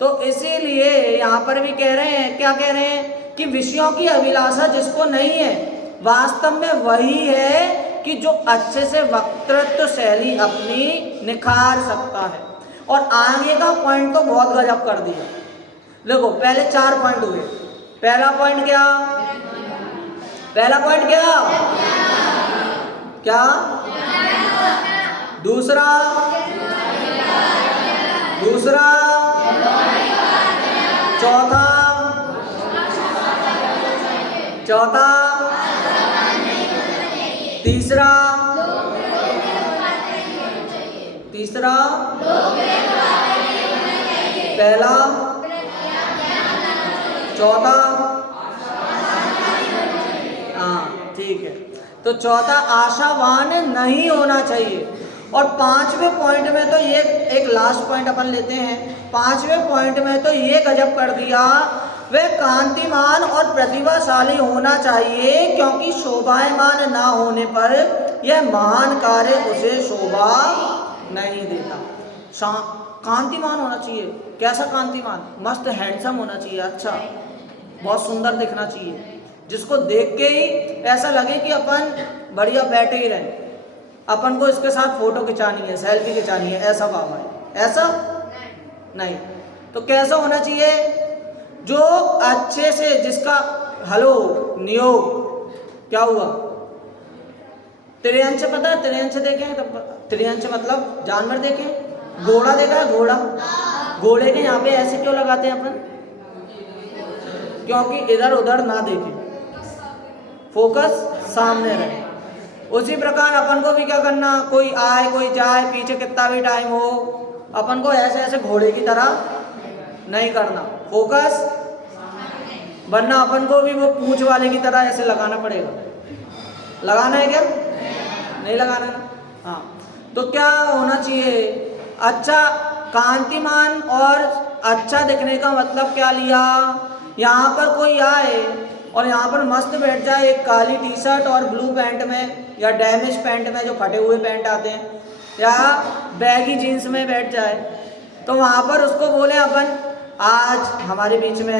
तो इसीलिए यहाँ पर भी कह रहे हैं, क्या कह रहे हैं कि विषयों की अभिलाषा जिसको नहीं है, वास्तव में वही है कि जो अच्छे से वक्तृत्व शैली अपनी निखार सकता है। और आगे का पॉइंट तो बहुत गजब कर दिया। देखो पहले 4 पॉइंट हुए। पहला पॉइंट क्या? पहला पॉइंट क्या? क्या? दूसरा चौथा तीसरा पहला चौथा, हाँ ठीक है। तो चौथा आशावान नहीं होना चाहिए। और 5वें पॉइंट में तो ये एक लास्ट पॉइंट अपन लेते हैं। 5वें पॉइंट में तो ये गजब कर दिया, वह कांतिमान और प्रतिभाशाली होना चाहिए, क्योंकि शोभायमान ना होने पर यह महान कार्य उसे शोभा नहीं देता। कांतिमान होना चाहिए। कैसा कांतिमान? मस्त हैंडसम होना चाहिए, अच्छा बहुत सुंदर दिखना चाहिए, जिसको देख के ही ऐसा लगे कि अपन बढ़िया बैठे ही रहे, अपन को इसके साथ फोटो खिंचानी है, सेल्फी खिंचानी है, ऐसा भाव है। ऐसा नहीं तो कैसा होना चाहिए? जो अच्छे से, जिसका हेलो नियोग क्या हुआ? त्रियंच पता है? त्रियंच देखें तब, त्रियंच मतलब जानवर देखें, घोड़ा देखा है? घोड़े के यहाँ पे ऐसे क्यों लगाते हैं अपन? क्योंकि इधर उधर ना देखें, फोकस सामने रहे। उसी प्रकार अपन को भी क्या करना, कोई आए कोई जाए, पीछे कितना भी टाइम हो, अपन को ऐसे ऐसे घोड़े की तरह नहीं करना, फोकस, वरना अपन को भी वो पूंछ वाले की तरह ऐसे लगाना पड़ेगा। लगाना है क्या? नहीं लगाना ना। हाँ, तो क्या होना चाहिए? अच्छा कांतिमान और अच्छा दिखने का मतलब क्या लिया? यहाँ पर कोई आए और यहाँ पर मस्त बैठ जाए एक काली टी शर्ट और ब्लू पैंट में, या डैमेज पैंट में, जो फटे हुए पैंट आते हैं, या बैगी जीन्स में बैठ जाए, तो वहाँ पर उसको बोले अपन आज हमारे बीच में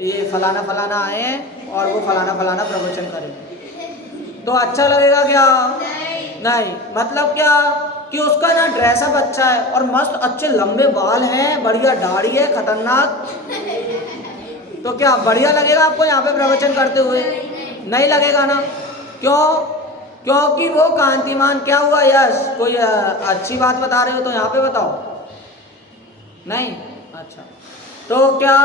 ये फलाना फलाना आए हैं और वो फलाना फलाना प्रवचन करें, तो अच्छा लगेगा क्या? नहीं। मतलब क्या कि उसका ना ड्रेसअप अच्छा है और मस्त अच्छे लंबे बाल हैं, बढ़िया दाढ़ी है खतरनाक, तो क्या बढ़िया लगेगा आपको यहाँ पे प्रवचन करते हुए? नहीं लगेगा ना। क्यों? क्योंकि वो कांतिमान क्या हुआ? यश कोई अच्छी बात बता रहे हो तो यहाँ पे बताओ। नहीं? अच्छा, तो क्या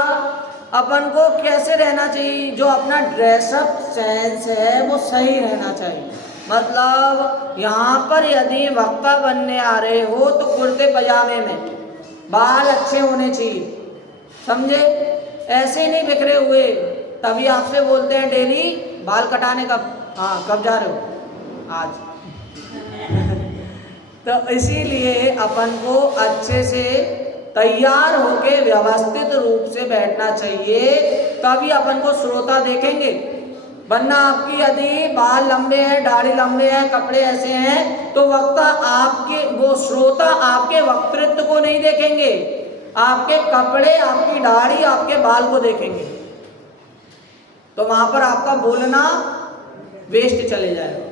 अपन को कैसे रहना चाहिए? जो अपना ड्रेसअप सेंस है वो सही रहना चाहिए। मतलब यहाँ पर यदि वक्ता बनने आ रहे हो तो कुर्ते पजामे में, बाल अच्छे होने चाहिए, समझे? ऐसे नहीं बिखरे हुए। तभी आपसे बोलते हैं डेली बाल कटाने कब, हाँ कब जा रहे हो? आज। तो इसीलिए अपन को अच्छे से तैयार होके व्यवस्थित रूप से बैठना चाहिए, तभी अपन को श्रोता देखेंगे, वरना आपकी यदि बाल लंबे हैं, दाढ़ी लंबे हैं, कपड़े ऐसे हैं, तो वक्ता आपके, वो श्रोता आपके वक्तृत्व को नहीं देखेंगे, आपके कपड़े, आपकी दाढ़ी, आपके बाल को देखेंगे। तो वहां पर आपका बोलना वेस्ट चले जाएगा।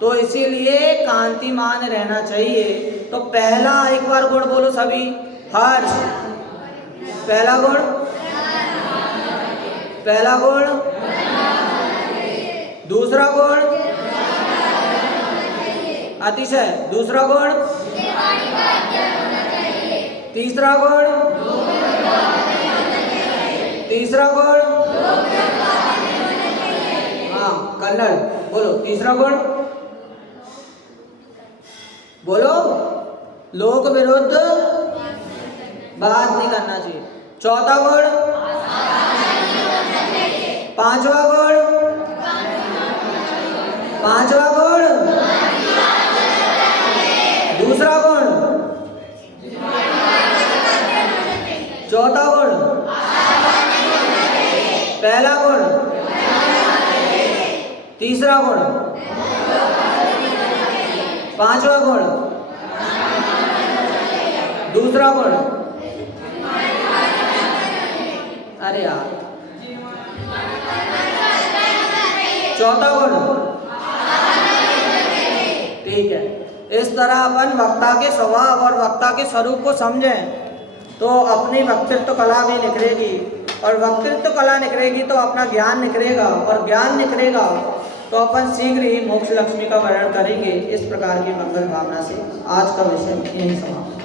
तो इसीलिए कांतिमान रहना चाहिए। तो पहला एक बार गुण बोलो सभी, हर्ष। पहला गुण, पहला गुण। दूसरा गुण अतिशय। दूसरा गुण, तीसरा गुण, तीसरा गुण, हाँ कन्नड़ बोलो। तीसरा गुण बोलो, लोक विरुद्ध बात नहीं करना चाहिए। चौथा गुण, पांचवा गुण, पांचवा गुण, दूसरा गुण, चौथा गुण, पहला गुण, तीसरा गुण, पांचवा गुण, दूसरा गुण। अरे यार, चौथा गुण, ठीक है। इस तरह अपन वक्ता के स्वभाव और वक्ता के स्वरूप को समझें तो अपनी वक्तृत्व कला भी निखरेगी, और वक्तृत्व कला निखरेगी तो अपना ज्ञान निखरेगा, और ज्ञान निखरेगा तो अपन शीघ्र ही मोक्ष लक्ष्मी का वर्णन करेंगे। इस प्रकार की मंगल भावना से आज का विषय यहीं समाप्त।